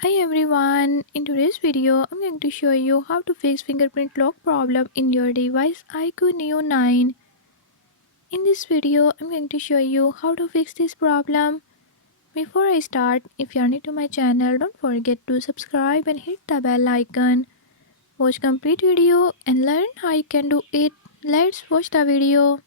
Hi everyone, in today's video I'm going to show you how to fix fingerprint lock problem in your device iQOO Neo 9. In this video I'm going to show you how to fix this problem. Before I start, if you are new to my channel, don't forget to subscribe and hit the bell icon. Watch complete video and learn how you can do it. Let's watch the video.